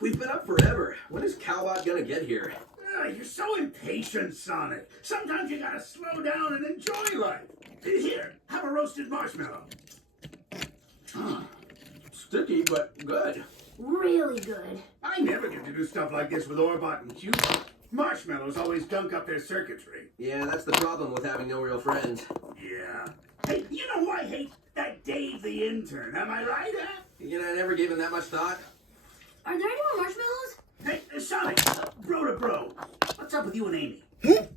We've been up forever. When is Cowbot gonna get here? You're so impatient, Sonic. Sometimes you gotta slow down and enjoy life. Here, have a roasted marshmallow. Sticky, but good. Really good. I never get to do stuff like this with Orbot and Cute. Marshmallows always gunk up their circuitry. Yeah, that's the problem with having no real friends. Yeah. Hey, you know who I hate? That Dave the intern. Am I right, huh? You know, I never gave him that much thought. Are there any more marshmallows? Hey, Sonic, bro to bro. What's up with you and Amy?